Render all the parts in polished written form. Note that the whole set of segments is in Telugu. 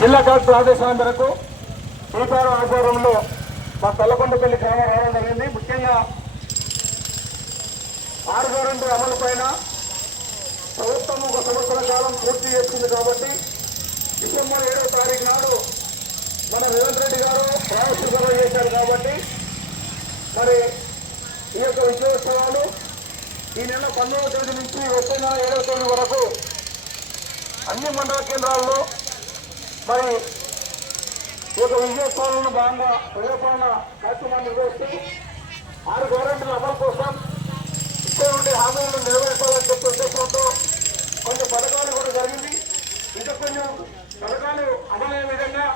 జిల్లా కలెక్టర్ ఆదేశాల మేరకు శ్రీకారం ఆధ్వర్యంలో మా తల్లకొండపల్లి గ్రామం రావడం జరిగింది. ముఖ్యంగా 6 అమలు పైన ప్రభుత్వం 1 సంవత్సర కాలం పూర్తి చేస్తుంది కాబట్టి డిసెంబర్ 7వ తారీఖు నాడు మన రేవంత్ రెడ్డి గారు ప్రారంభోత్సవం చేశారు కాబట్టి మరి ఈ యొక్క విజయోత్సవాలు ఈ నెల 19వ తేదీ నుంచి వచ్చే నెల 7వ తేదీ వరకు అన్ని మండల కేంద్రాల్లో మరి ఈ యొక్క విజయోత్సవాలను భాగంగా ప్రజాపాలన కార్యక్రమాన్ని నిర్వహిస్తూ 6 గ్యారెంటీల అమలు కోసం ఇచ్చే ఉండే హామీలను నెరవేర్చాలని చెప్పే ఉద్దేశంతో కొన్ని పథకాలు కూడా జరిగింది. ఇంకా కొన్ని పథకాలు అమలయ్యే విధంగా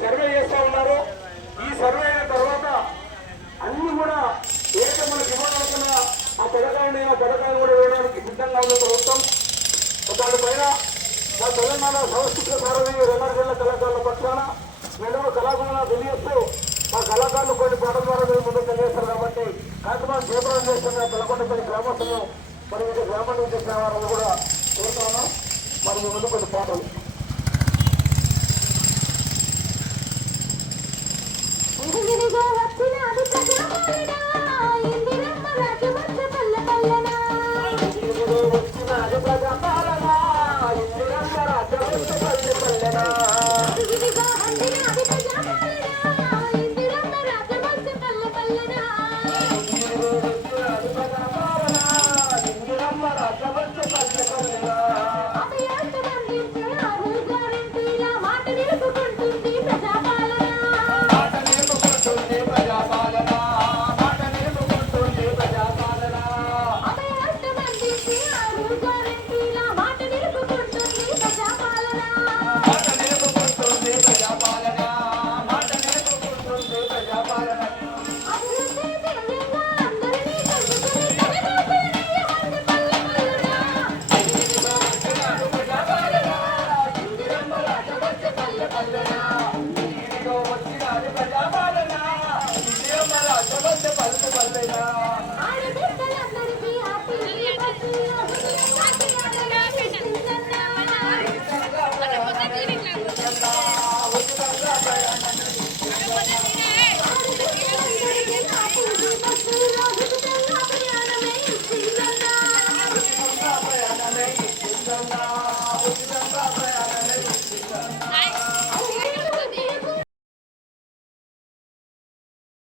సర్వే చేస్తూ ఉన్నారు. ఈ సర్వే అయిన తర్వాత అన్ని కూడా ఏదైతే మనకి ఇవ్వాలనుకున్న ఆ పథకాలు కూడా వేయడానికి సిద్ధంగా ఉన్న ప్రభుత్వం. దానిపైన మా తెలంగాణ సంస్కృతిక సారథి రెండర జిల్లా కళాకారుల పక్షాన మేము కళాకారులను తెలియజేస్తూ మా కళాకారులు కొన్ని పాటల ద్వారా మేము ముందుకు తెలియజేస్తారు కాబట్టి కార్యక్రమాలు చేపడం చేస్తున్న తెలకొండపల్లి గ్రామస్తులు మరి వివిధ గ్రామాల నుంచి వచ్చిన వారిని కూడా కోరుతున్నాం. మరి మీ ముందు కొన్ని పాటలు వచ్చిన